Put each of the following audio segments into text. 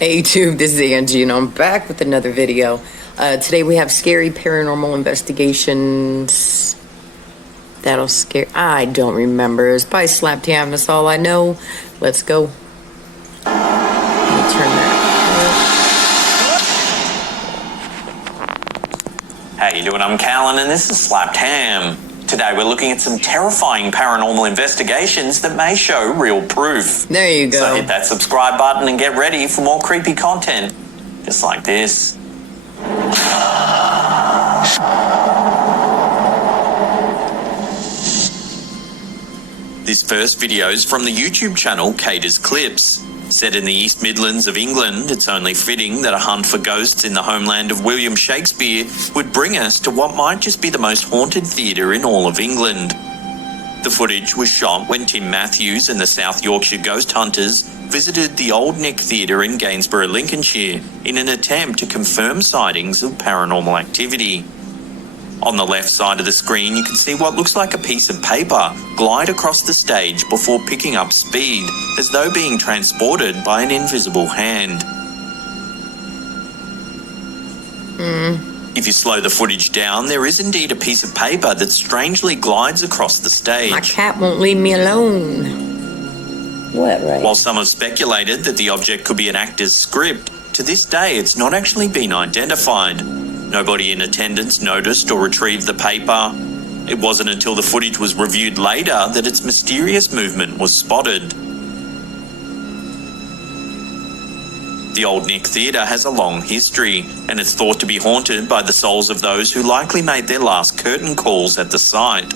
Hey YouTube, this is Angie and I'm back with another video. Today we have scary paranormal investigations. That'll scare... I don't remember. It's by Slapped Ham, that's all I know. Let's go. Let me turn that up. How you doing? I'm Callan and this is Slapped Ham. Today we're looking at some terrifying paranormal investigations that may show real proof. There you go. So hit that subscribe button and get ready for more creepy content. Just like this. This first video is from the YouTube channel Cater's Clips. Set in the East Midlands of England, it's only fitting that a hunt for ghosts in the homeland of William Shakespeare would bring us to what might just be the most haunted theatre in all of England. The footage was shot when Tim Matthews and the South Yorkshire Ghost Hunters visited the Old Nick Theatre in Gainsborough, Lincolnshire, in an attempt to confirm sightings of paranormal activity. On the left side of the screen, you can see what looks like a piece of paper glide across the stage before picking up speed, as though being transported by an invisible hand. If you slow the footage down, there is indeed a piece of paper that strangely glides across the stage. My cat won't leave me alone. What, right? While some have speculated that the object could be an actor's script, to this day it's not actually been identified. Nobody in attendance noticed or retrieved the paper. It wasn't until the footage was reviewed later that its mysterious movement was spotted. The Old Nick Theatre has a long history, and it's thought to be haunted by the souls of those who likely made their last curtain calls at the site.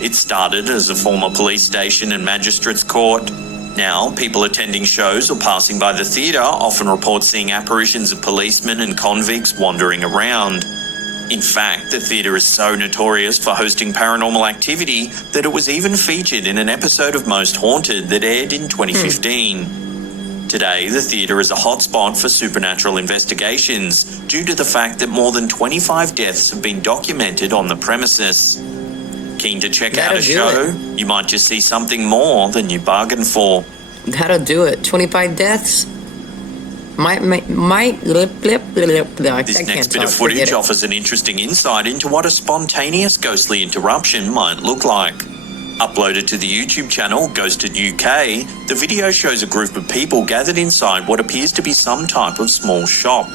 It started as a former police station and magistrates' court. Now, people attending shows or passing by the theatre often report seeing apparitions of policemen and convicts wandering around. In fact, the theatre is so notorious for hosting paranormal activity that it was even featured in an episode of Most Haunted that aired in 2015. Today, the theatre is a hotspot for supernatural investigations due to the fact that more than 25 deaths have been documented on the premises. Keen to check out a show? You might just see something more than you bargained for. That'll do it. 25 deaths? This next bit of footage offers an interesting insight into what a spontaneous ghostly interruption might look like. Uploaded to the YouTube channel Ghosted UK, the video shows a group of people gathered inside what appears to be some type of small shop.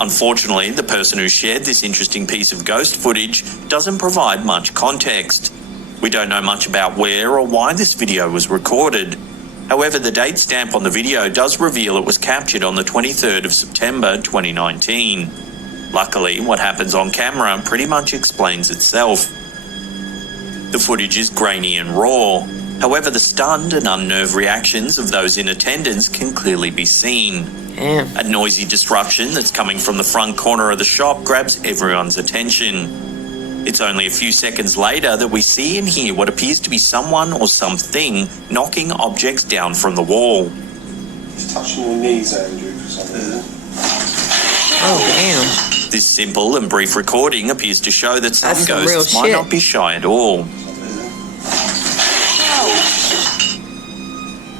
Unfortunately, the person who shared this interesting piece of ghost footage doesn't provide much context. We don't know much about where or why this video was recorded. However, the date stamp on the video does reveal it was captured on the 23rd of September 2019. Luckily, what happens on camera pretty much explains itself. The footage is grainy and raw. However, the stunned and unnerved reactions of those in attendance can clearly be seen. Damn. A noisy disruption that's coming from the front corner of the shop grabs everyone's attention. It's only a few seconds later that we see and hear what appears to be someone or something knocking objects down from the wall. He's touching your knees, Andrew, for some reason. Oh, damn. This simple and brief recording appears to show that some ghosts might not be shy at all.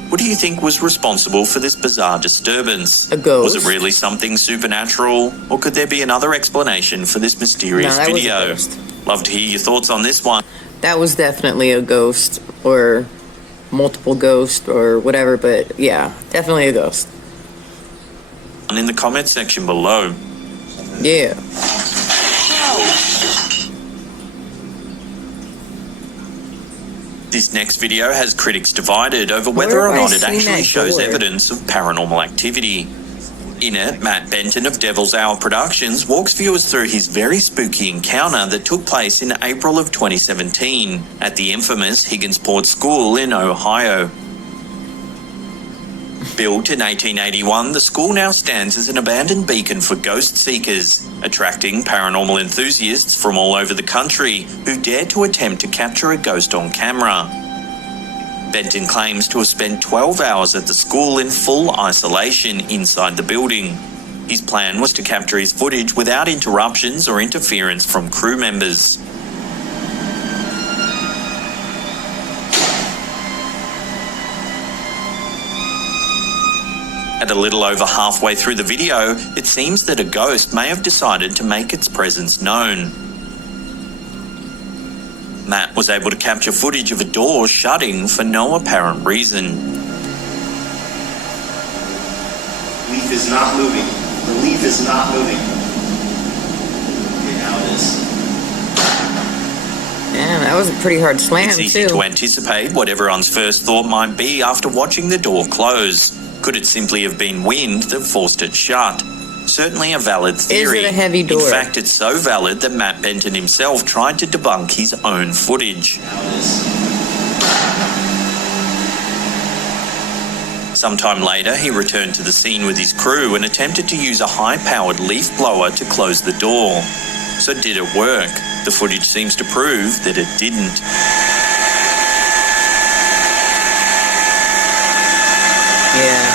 What do you think was responsible for this bizarre disturbance? A ghost. Was it really something supernatural? Or could there be another explanation for this mysterious video? Was a ghost. Love to hear your thoughts on this one. That was definitely a ghost, or multiple ghosts, or whatever, but yeah, definitely a ghost. And in the comment section below. Yeah. This next video has critics divided over whether or not it actually shows evidence of paranormal activity. In it, Matt Benton of Devil's Hour Productions walks viewers through his very spooky encounter that took place in April of 2017 at the infamous Higginsport School in Ohio. Built in 1881, the school now stands as an abandoned beacon for ghost seekers, attracting paranormal enthusiasts from all over the country who dare to attempt to capture a ghost on camera. Benton claims to have spent 12 hours at the school in full isolation inside the building. His plan was to capture his footage without interruptions or interference from crew members. At a little over halfway through the video, it seems that a ghost may have decided to make its presence known. Matt was able to capture footage of a door shutting for no apparent reason. Leaf is not moving. The leaf is not moving. Okay, now it is. Yeah, that was a pretty hard slam, It's easy too. to anticipate what everyone's first thought might be after watching the door close. Could it simply have been wind that forced it shut? Certainly a valid theory. Is it a heavy door? In fact, it's so valid that Matt Benton himself tried to debunk his own footage. Now it is. Sometime later, he returned to the scene with his crew and attempted to use a high-powered leaf blower to close the door. So did it work? The footage seems to prove that it didn't. Yeah.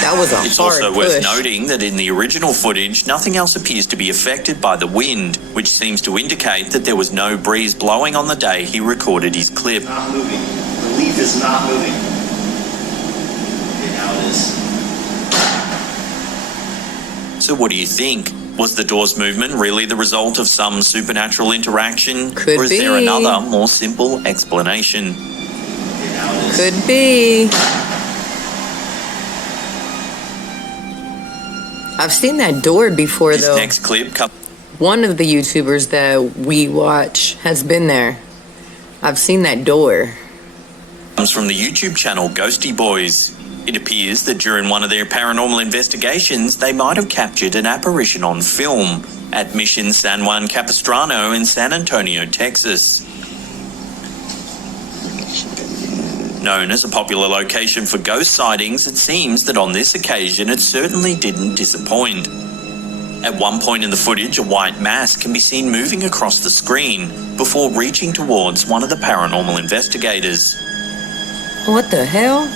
That was a It's hard also worth push. noting that in the original footage, nothing else appears to be affected by the wind, which seems to indicate that there was no breeze blowing on the day he recorded his clip. Not moving. The leaf is not moving. Okay, now it is. So what do you think? Was the door's movement really the result of some supernatural interaction? Could or is there be. another, more simple explanation? Okay, now it is. Could be. I've seen that door before, This though. next clip comes One of the YouTubers that we watch has been there. I've seen that door. from the YouTube channel Ghosty Boys. It appears that during one of their paranormal investigations, they might have captured an apparition on film at Mission San Juan Capistrano in San Antonio, Texas. Known as a popular location for ghost sightings, it seems that on this occasion it certainly didn't disappoint. At one point in the footage, a white mass can be seen moving across the screen before reaching towards one of the paranormal investigators. What the hell?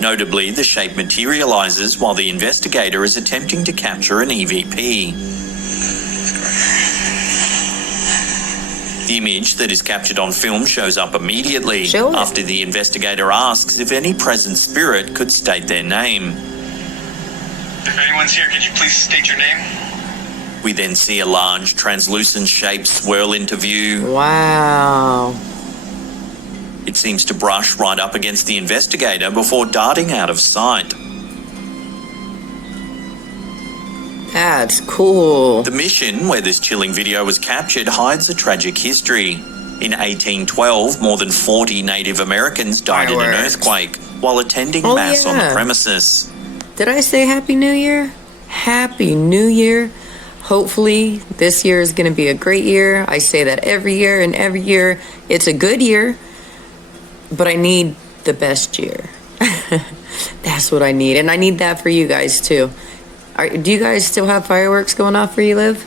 Notably, the shape materializes while the investigator is attempting to capture an EVP. The image that is captured on film shows up immediately Show it. after the investigator asks if any present spirit could state their name. If anyone's here, could you please state your name? We then see a large translucent shape swirl into view. Wow. It seems to brush right up against the investigator before darting out of sight. That's cool. The mission where this chilling video was captured hides a tragic history. In 1812, more than 40 Native Americans died in an Fireworks. earthquake while attending Oh, mass on the yeah. premises. Did I say Happy New Year? Happy New Year. Hopefully, this year is going to be a great year. I say that every year, and every year it's a good year, but I need the best year. That's what I need, and I need that for you guys, too. Do you guys still have fireworks going off where you live?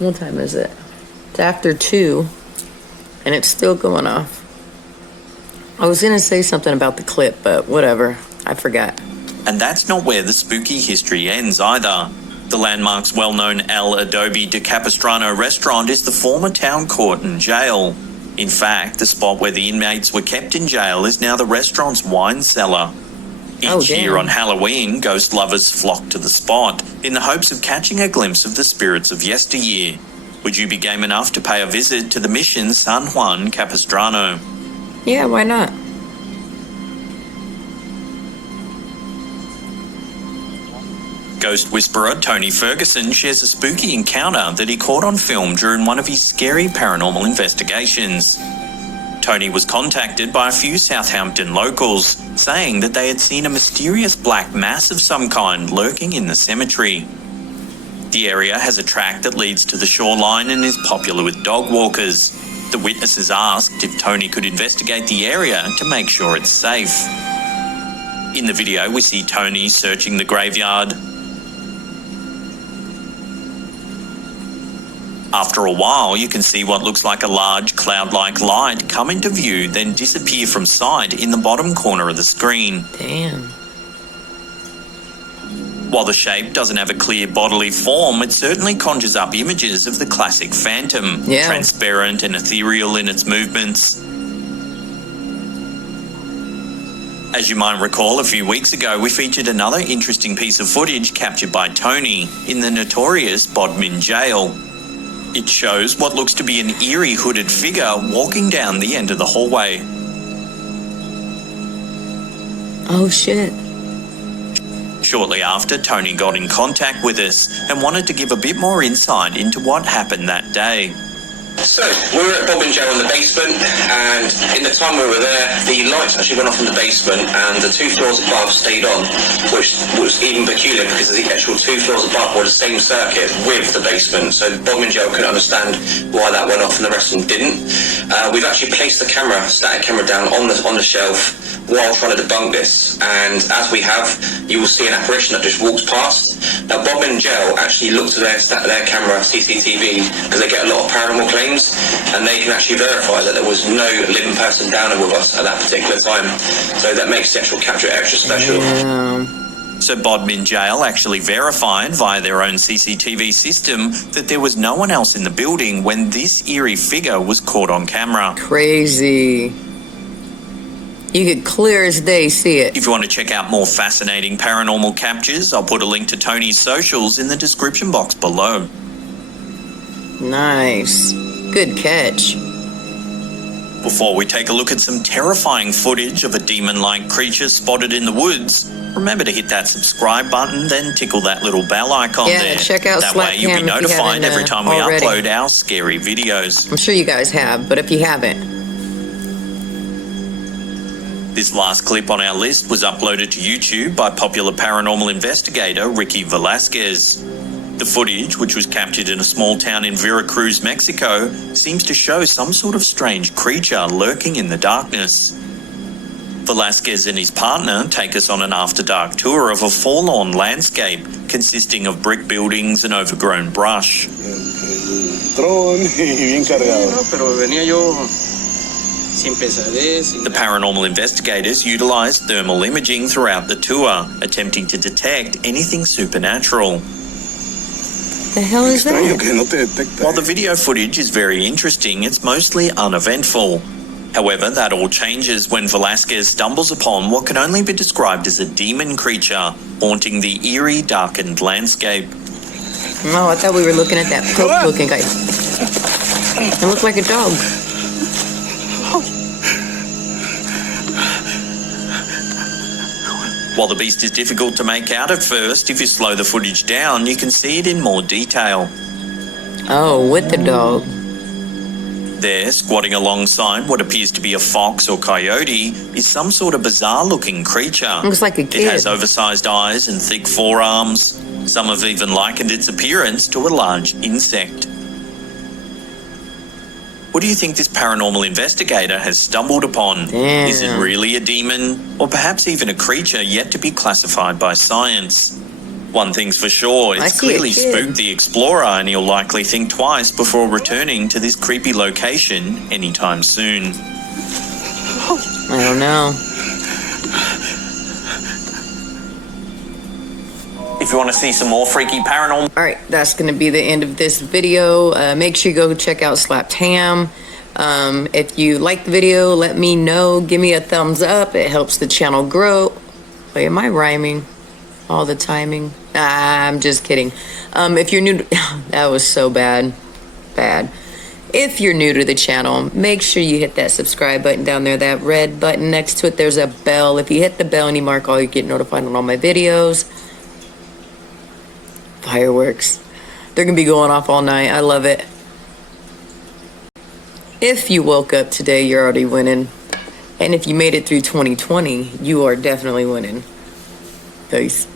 What time is it? It's after 2, and it's still going off. I was going to say something about the clip, but whatever. I forgot. And that's not where the spooky history ends either. The landmark's well-known El Adobe de Capistrano restaurant is the former town court and jail. In fact, the spot where the inmates were kept in jail is now the restaurant's wine cellar. Each damn. year on Halloween, ghost lovers flock to the spot in the hopes of catching a glimpse of the spirits of yesteryear. Would you be game enough to pay a visit to the Mission San Juan Capistrano? Yeah, why not? Ghost whisperer Tony Ferguson shares a spooky encounter that he caught on film during one of his scary paranormal investigations. Tony was contacted by a few Southampton locals, saying that they had seen a mysterious black mass of some kind lurking in the cemetery. The area has a track that leads to the shoreline and is popular with dog walkers. The witnesses asked if Tony could investigate the area to make sure it's safe. In the video, we see Tony searching the graveyard. After a while, you can see what looks like a large cloud-like light come into view, then disappear from sight in the bottom corner of the screen. Damn. While the shape doesn't have a clear bodily form, it certainly conjures up images of the classic phantom, Yeah. transparent and ethereal in its movements. As you might recall, a few weeks ago, we featured another interesting piece of footage captured by Tony in the notorious Bodmin jail. It shows what looks to be an eerie hooded figure walking down the end of the hallway. Oh, shit. Shortly after, Tony got in contact with us and wanted to give a bit more insight into what happened that day. So, we were at Bobbin Jail in the basement, and in the time we were there, the lights actually went off in the basement, and the 2 floors above stayed on, which was even peculiar because the actual 2 floors above were the same circuit with the basement, so Bobbin Jail couldn't understand why that went off and the rest of them didn't. We've actually placed the camera, static camera down on the shelf while trying to debunk this, and as we have, you will see an apparition that just walks past. Now, Bobbin Jail actually looked to their camera CCTV because they get a lot of paranormal claims, and they can actually verify that there was no living person down there with us at that particular time. So that makes the actual capture extra special. So Bodmin Jail actually verified via their own CCTV system that there was no one else in the building when this eerie figure was caught on camera. Crazy. You could clear as day see it. If you want to check out more fascinating paranormal captures, I'll put a link to Tony's socials in the description box below. Nice. Good catch. Before we take a look at some terrifying footage of a demon-like creature spotted in the woods, remember to hit that subscribe button, then tickle that little bell icon there. Check out that way you'll be notified every time we already. upload our scary videos. I'm sure you guys have, but if you haven't, this last clip on our list was uploaded to YouTube by popular paranormal investigator Ricky Velasquez. The footage, which was captured in a small town in Veracruz, Mexico, seems to show some sort of strange creature lurking in the darkness. Velasquez and his partner take us on an after-dark tour of a forlorn landscape consisting of brick buildings and overgrown brush. The paranormal investigators utilized thermal imaging throughout the tour, attempting to detect anything supernatural. the hell is that? While the video footage is very interesting, it's mostly uneventful. However, that all changes when Velasquez stumbles upon what can only be described as a demon creature haunting the eerie, darkened landscape. Oh, I thought we were looking at that poke-looking guy. It looked like a dog. While the beast is difficult to make out at first, if you slow the footage down, you can see it in more detail. Oh, with the dog. There, squatting alongside what appears to be a fox or coyote, is some sort of bizarre-looking creature. Looks like a kid. It has oversized eyes and thick forearms. Some have even likened its appearance to a large insect. What do you think this paranormal investigator has stumbled upon? Damn. Is it really a demon? Or perhaps even a creature yet to be classified by science? One thing's for sure, it's clearly spooked the explorer, and he'll likely think twice before returning to this creepy location anytime soon. I don't know. If you want to see some more freaky paranormal... All right, that's going to be the end of this video. Make sure you go check out Slapped Ham. If you like the video, let me know. Give me a thumbs up. It helps the channel grow. Wait, am I rhyming? All the timing? I'm just kidding. If you're new to... that was so bad. If you're new to the channel, make sure you hit that subscribe button down there, that red button. Next to it, there's a bell. If you hit the bell and you mark all, you get notified on all my videos. Fireworks. They're going to be going off all night. I love it. If you woke up today, you're already winning. And if you made it through 2020, you are definitely winning. Peace.